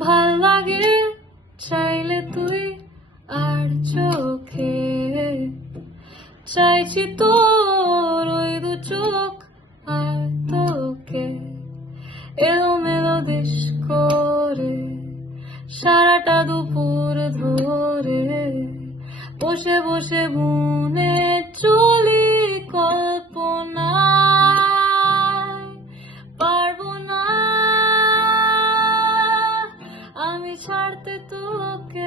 ভাল লাগে চাইলে তুই আর চোখে চাইছি তোর ওই দু চোখ আর তোকে এলোমেলো দেশ করে সারাটা দুপুর ধরে বসে বসে বুনে চলি কল্পনায় পারবো না আমি ছাড়তে তোকে